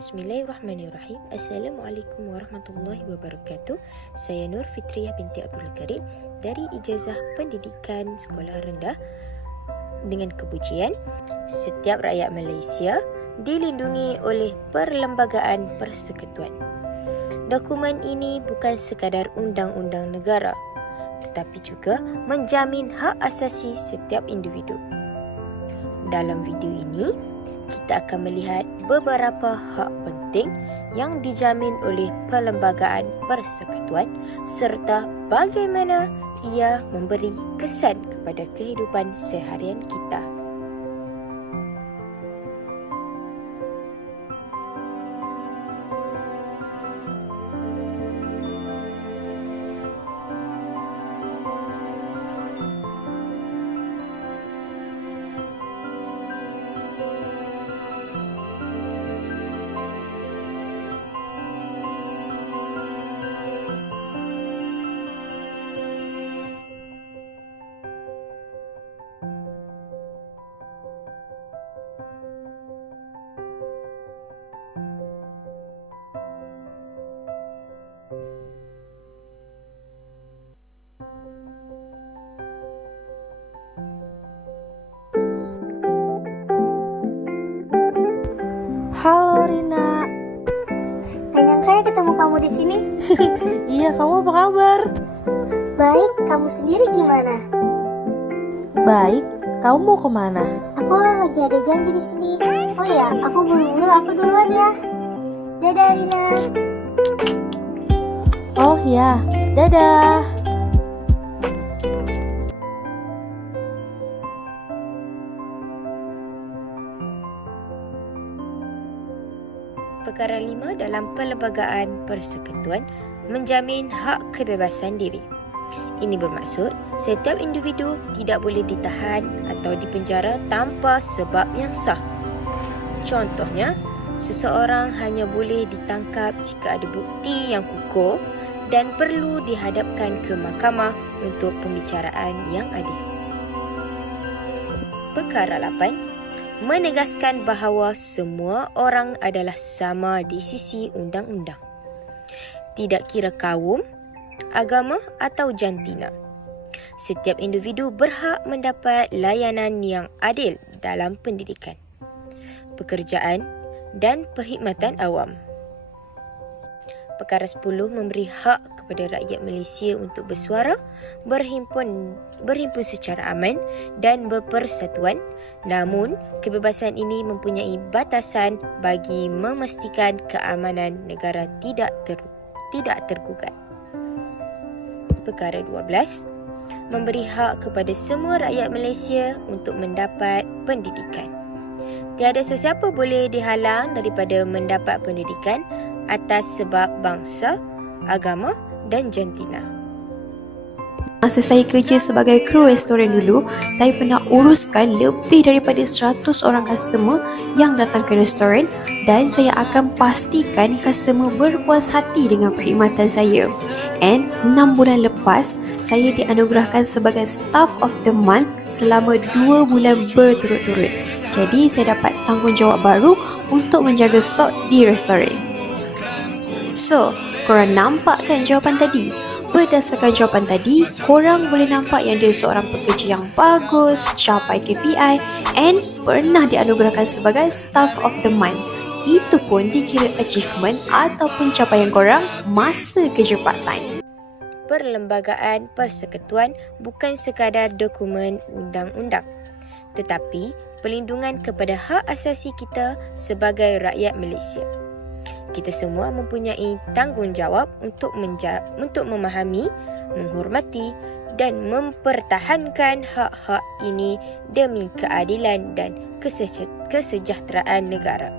Bismillahirrahmanirrahim. Assalamualaikum warahmatullahi wabarakatuh. Saya Nur Fitriah binti Abdul Karim dari Ijazah Pendidikan Sekolah Rendah dengan kepujian setiap rakyat Malaysia dilindungi oleh Perlembagaan Persekutuan. Dokumen ini bukan sekadar undang-undang negara, tetapi juga menjamin hak asasi setiap individu. Dalam video ini, kita akan melihat beberapa hak penting yang dijamin oleh Perlembagaan Persekutuan serta bagaimana ia memberi kesan kepada kehidupan seharian kita. Halo Rina. Gak nyangka ya ketemu kamu di sini. Iya, kamu apa kabar? Baik, kamu sendiri gimana? Baik, kamu mau kemana? Aku lagi ada janji di sini. Oh ya, aku buru-buru, aku duluan ya. Dadah Rina. Oh ya, dadah. Perkara 5 dalam Perlembagaan Persekutuan menjamin hak kebebasan diri. Ini bermaksud setiap individu tidak boleh ditahan atau dipenjara tanpa sebab yang sah. Contohnya, seseorang hanya boleh ditangkap jika ada bukti yang kukuh dan perlu dihadapkan ke mahkamah untuk pembicaraan yang adil. Perkara 8 menegaskan bahawa semua orang adalah sama di sisi undang-undang. Tidak kira kaum, agama atau jantina. Setiap individu berhak mendapat layanan yang adil dalam pendidikan, pekerjaan dan perkhidmatan awam. Perkara 10 memberi hak kepada rakyat Malaysia untuk bersuara, berhimpun secara aman dan berpersatuan. Namun, kebebasan ini mempunyai batasan bagi memastikan keamanan negara tidak tergugat. Perkara 12 memberi hak kepada semua rakyat Malaysia untuk mendapat pendidikan. Tiada sesiapa boleh dihalang daripada mendapat pendidikan atas sebab bangsa, agama dan jantina. Masa saya kerja sebagai kru restoran dulu, saya pernah uruskan lebih daripada 100 orang customer yang datang ke restoran dan saya akan pastikan customer berpuas hati dengan perkhidmatan saya. And 6 bulan lepas, saya dianugerahkan sebagai Staff of the Month selama 2 bulan berturut-turut. Jadi, saya dapat tanggungjawab baru untuk menjaga stok di restoran. So, korang nampak kan jawapan tadi? Berdasarkan jawapan tadi, korang boleh nampak yang dia seorang pekerja yang bagus, capai KPI and pernah dianugerahkan sebagai Staff of the Month. Itu pun dikira achievement atau pencapaian korang masa kerja part-time. Perlembagaan Persekutuan bukan sekadar dokumen undang-undang, tetapi perlindungan kepada hak asasi kita sebagai rakyat Malaysia. Kita semua mempunyai tanggungjawab untuk memahami, menghormati dan mempertahankan hak-hak ini demi keadilan dan kesejahteraan negara.